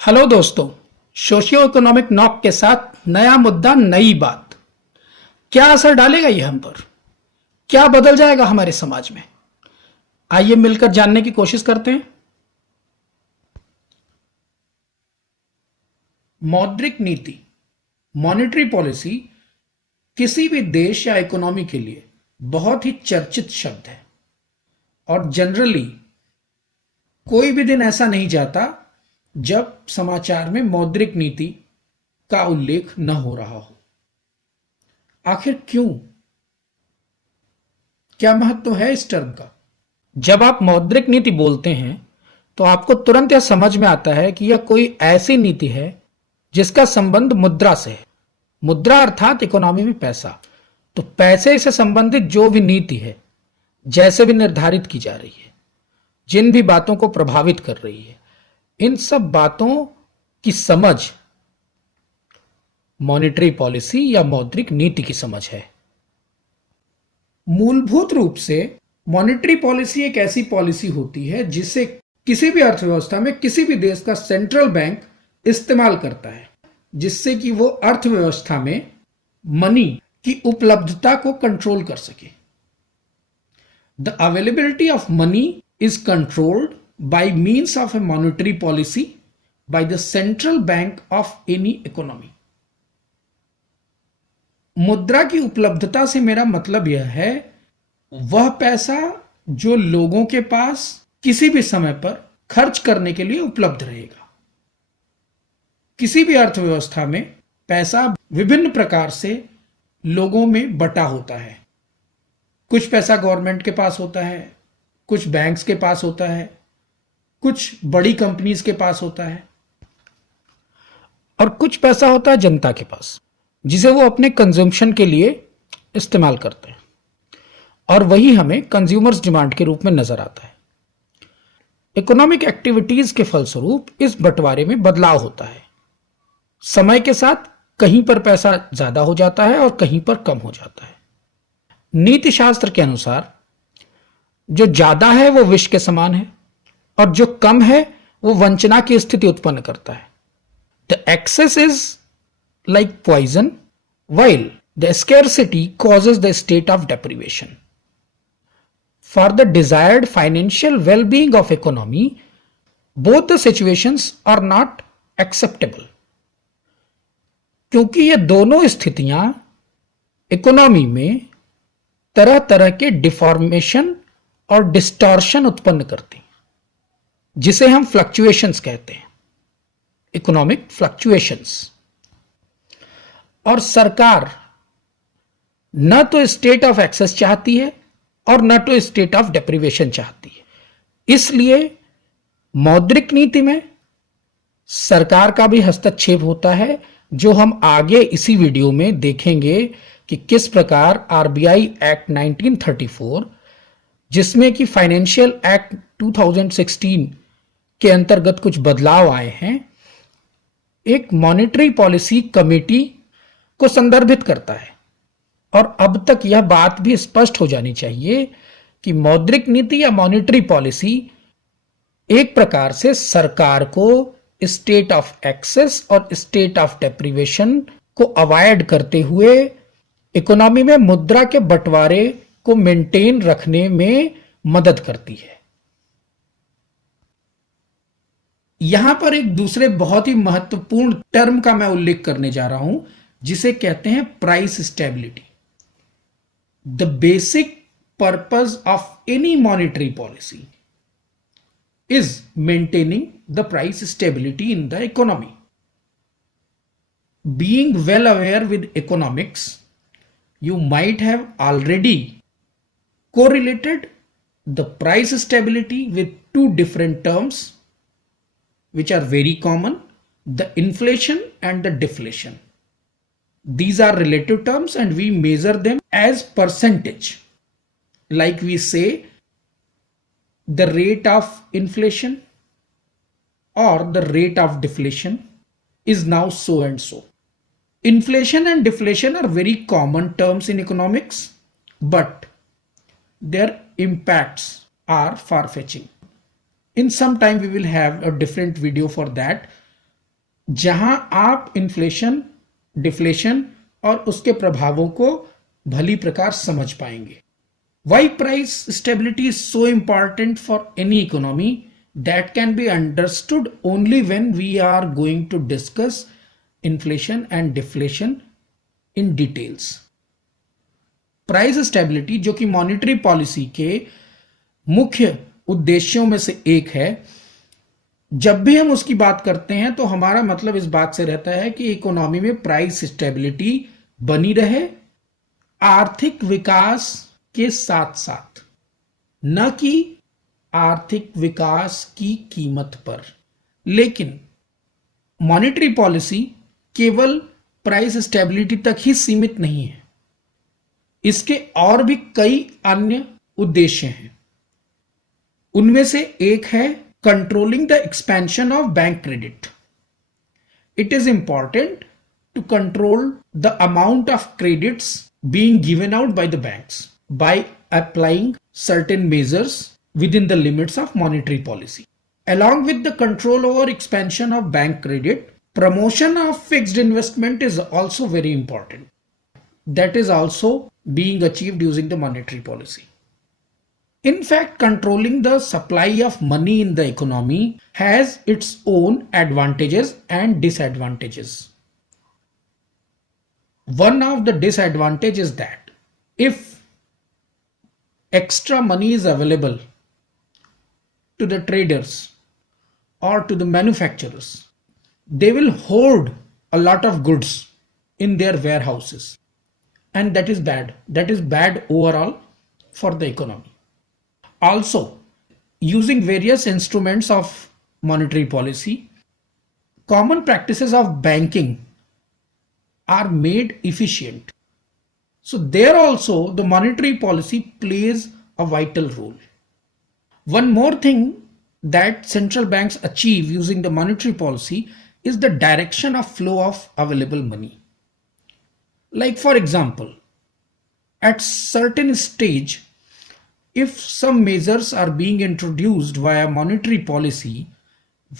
Hello दोस्तों, socio economic knock के साथ नया मुद्दा, नई बात। क्या असर डालेगा ये हम पर? क्या बदल जाएगा हमारे समाज में? आइए मिलकर जानने की कोशिश करते हैं। मौद्रिक नीति, मॉनेटरी पॉलिसी किसी भी देश या इकोनॉमी के लिए बहुत ही चर्चित शब्द है और जनरली कोई भी दिन ऐसा नहीं जाता जब समाचार में मौद्रिक नीति का उल्लेख न हो रहा हो। आखिर क्यों? क्या महत्व है इस टर्म का? जब आप मौद्रिक नीति बोलते हैं तो आपको तुरंत यह समझ में आता है कि यह कोई ऐसी नीति है जिसका संबंध मुद्रा से है। मुद्रा अर्थात इकोनॉमी में पैसा। तो पैसे से संबंधित जो भी नीति है, जैसे भी निर्धारित की जा रही है, जिन भी बातों को प्रभावित कर रही है, इन सब बातों की समझ मॉनेटरी पॉलिसी या मौद्रिक नीति की समझ है। मूलभूत रूप से मॉनेटरी पॉलिसी एक ऐसी पॉलिसी होती है जिसे किसी भी अर्थव्यवस्था में किसी भी देश का सेंट्रल बैंक इस्तेमाल करता है, जिससे कि वो अर्थव्यवस्था में मनी की उपलब्धता को कंट्रोल कर सके। The availability of money is controlled by means of a monetary policy by the central bank of any economy। मुद्रा की उपलब्धता से मेरा मतलब यह है वह पैसा जो लोगों के पास किसी भी समय पर खर्च करने के लिए उपलब्ध रहेगा। किसी भी अर्थव्यवस्था में पैसा विभिन्न प्रकार से लोगों में बटा होता है। कुछ पैसा गवर्नमेंट के पास होता है, कुछ बैंक्स के पास होता है, कुछ बड़ी कंपनीज के पास होता है और कुछ पैसा होता है जनता के पास, जिसे वो अपने कंजम्पशन के लिए इस्तेमाल करते हैं और वही हमें कंज्यूमर्स डिमांड के रूप में नजर आता है। इकोनॉमिक एक्टिविटीज के फलस्वरूप इस बंटवारे में बदलाव होता है। समय के साथ कहीं पर पैसा ज्यादा हो जाता है और कहीं पर कम हो जाता है। नीति शास्त्र के अनुसार जो ज्यादा है वो विष के समान है और जो कम है वो वंचना की स्थिति उत्पन्न करता है। The excess is like poison while the scarcity causes the state of deprivation. For the desired financial wellbeing of economy both the situations are not acceptable. क्योंकि ये दोनों स्थितियां इकोनॉमी में तरह तरह के डिफॉर्मेशन और डिस्टॉर्शन उत्पन्न करती हैं, जिसे हम फ्लक्चुएशंस कहते हैं, इकोनॉमिक फ्लक्चुएशंस। और सरकार न तो स्टेट ऑफ एक्सेस चाहती है और न तो स्टेट ऑफ डेप्रिवेशन चाहती है। इसलिए मौद्रिक नीति में सरकार का भी हस्तक्षेप होता है, जो हम आगे इसी वीडियो में देखेंगे कि किस प्रकार आरबीआई एक्ट 1934, जिसमें कि फाइनेंशियल एक्ट 2016 के अंतर्गत कुछ बदलाव आए हैं, एक मॉनेटरी पॉलिसी कमेटी को संदर्भित करता है। और अब तक यह बात भी स्पष्ट हो जानी चाहिए कि मौद्रिक नीति या मॉनेटरी पॉलिसी एक प्रकार से सरकार को स्टेट ऑफ एक्सेस और स्टेट ऑफ डेप्रिवेशन को अवॉइड करते हुए इकोनॉमी में मुद्रा के बंटवारे को मेंटेन रखने में मदद करती है। यहां पर एक दूसरे बहुत ही महत्वपूर्ण टर्म का मैं उल्लेख करने जा रहा हूं, जिसे कहते हैं price stability. The basic purpose of any monetary policy is maintaining the price stability in the economy. Being well aware with economics, you might have already correlated the price stability with two different terms which are very common, the inflation and the deflation. These are relative terms and we measure them as percentage. Like we say the rate of inflation or the rate of deflation is now so and so. Inflation and deflation are very common terms in economics, but their impacts are far-fetching. In some time we will have a different video for that, जहां आप inflation, deflation और उसके प्रभावों को भली प्रकार समझ पाएंगे। Why price stability is so important for any economy? That can be understood only when we are going to discuss inflation and deflation in details. Price stability, जो कि मॉनेटरी पॉलिसी के मुख्य उद्देश्यों में से एक है, जब भी हम उसकी बात करते हैं तो हमारा मतलब इस बात से रहता है कि इकोनॉमी में प्राइस स्टेबिलिटी बनी रहे, आर्थिक विकास के साथ साथ, न कि आर्थिक विकास की कीमत पर। लेकिन मॉनेटरी पॉलिसी केवल प्राइस स्टेबिलिटी तक ही सीमित नहीं है, इसके और भी कई अन्य उद्देश्य हैं। उनमें से एक है controlling the expansion of bank credit. It is important to control the amount of credits being given out by the banks by applying certain measures within the limits of monetary policy. Along with the control over expansion of bank credit, promotion of fixed investment is also very important. That is also being achieved using the monetary policy. In fact, controlling the supply of money in the economy has its own advantages and disadvantages. One of the disadvantages is that if extra money is available to the traders or to the manufacturers, they will hoard a lot of goods in their warehouses, and that is bad. That is bad overall for the economy. Also, using various instruments of monetary policy, common practices of banking are made efficient. So there also the monetary policy plays a vital role. One more thing that central banks achieve using the monetary policy is the direction of flow of available money. Like for example, at certain stage, if some measures are being introduced via monetary policy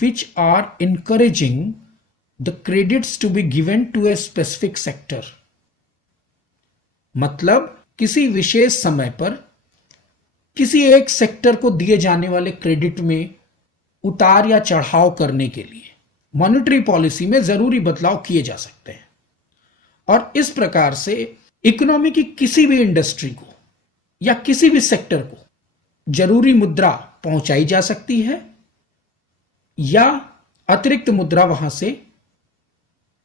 which are encouraging the credits to be given to a specific sector, मतलब किसी विशेष समय पर किसी एक sector को दिए जाने वाले क्रेडिट में उतार या चढ़ाव करने के लिए मॉनेटरी पॉलिसी में जरूरी बदलाव किए जा सकते हैं, और इस प्रकार से इकोनॉमी की किसी भी इंडस्ट्री को या किसी भी सेक्टर को जरूरी मुद्रा पहुंचाई जा सकती है या अतिरिक्त मुद्रा वहां से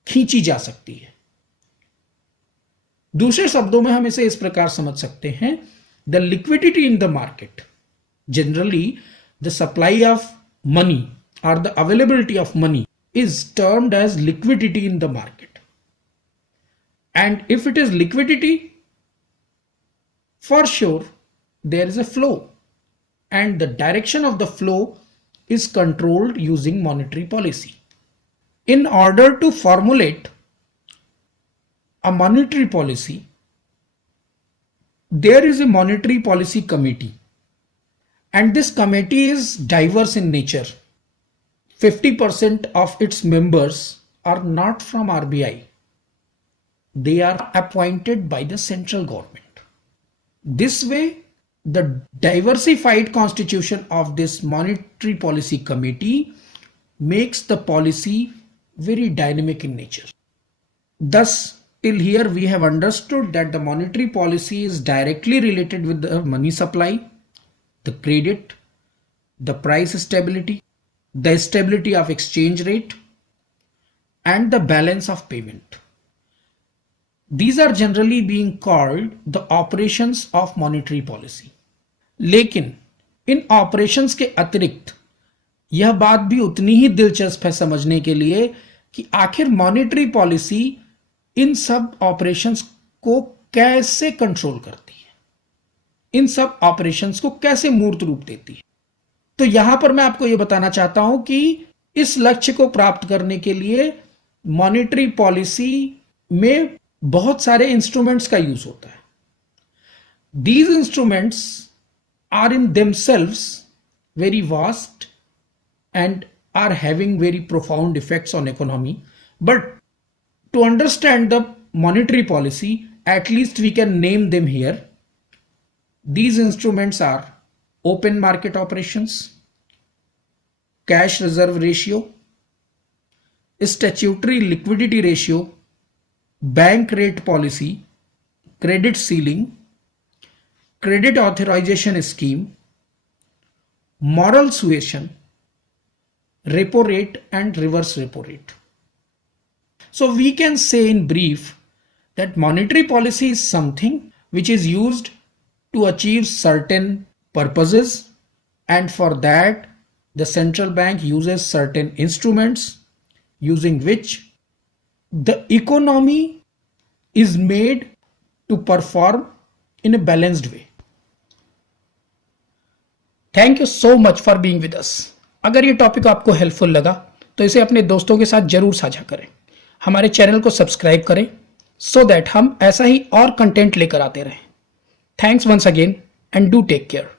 खींची जा सकती है। दूसरे शब्दों में हम इसे इस प्रकार समझ सकते हैं, the liquidity in the market, generally the supply of money और the availability of money is termed as liquidity in the market. And if it is liquidity, for sure there is a flow, and the direction of the flow is controlled using monetary policy. In order to formulate a monetary policy, there is a monetary policy committee, and this committee is diverse in nature. 50% of its members are not from RBI. They are appointed by the central government. This way, the diversified constitution of this monetary policy committee makes the policy very dynamic in nature. Thus, till here we have understood that the monetary policy is directly related with the money supply, the credit, the price stability, the stability of exchange rate, and the balance of payment. These are generally being called the operations of monetary policy. लेकिन इन operations के अतिरिक्त यह बात भी उतनी ही दिलचस्प है समझने के लिए कि आखिर मॉनेटरी पॉलिसी इन सब ऑपरेशंस को कैसे कंट्रोल करती है, इन सब ऑपरेशंस को कैसे मूर्त रूप देती है। तो यहां पर मैं आपको यह बताना चाहता हूं कि इस लक्ष्य को प्राप्त करने के लिए मॉनेटरी पॉलिसी में बहुत सारे इंस्ट्रूमेंट्स का यूज होता है। These instruments are in themselves very vast and are having very profound effects on economy. But to understand the monetary policy, at least we can name them here. These instruments are open market operations, cash reserve ratio, statutory liquidity ratio, bank rate policy, credit ceiling, credit authorization scheme, moral suasion, repo rate and reverse repo rate. So we can say in brief that monetary policy is something which is used to achieve certain purposes, and for that the central bank uses certain instruments using which the economy is made to perform in a balanced way. Thank you so much for being with us. अगर ये topic आपको helpful लगा तो इसे अपने दोस्तों के साथ जरूर साझा करें। हमारे चैनल को सब्सक्राइब करें सो दैट हम ऐसा ही और कंटेंट लेकर आते रहें। Thanks once again and do take care.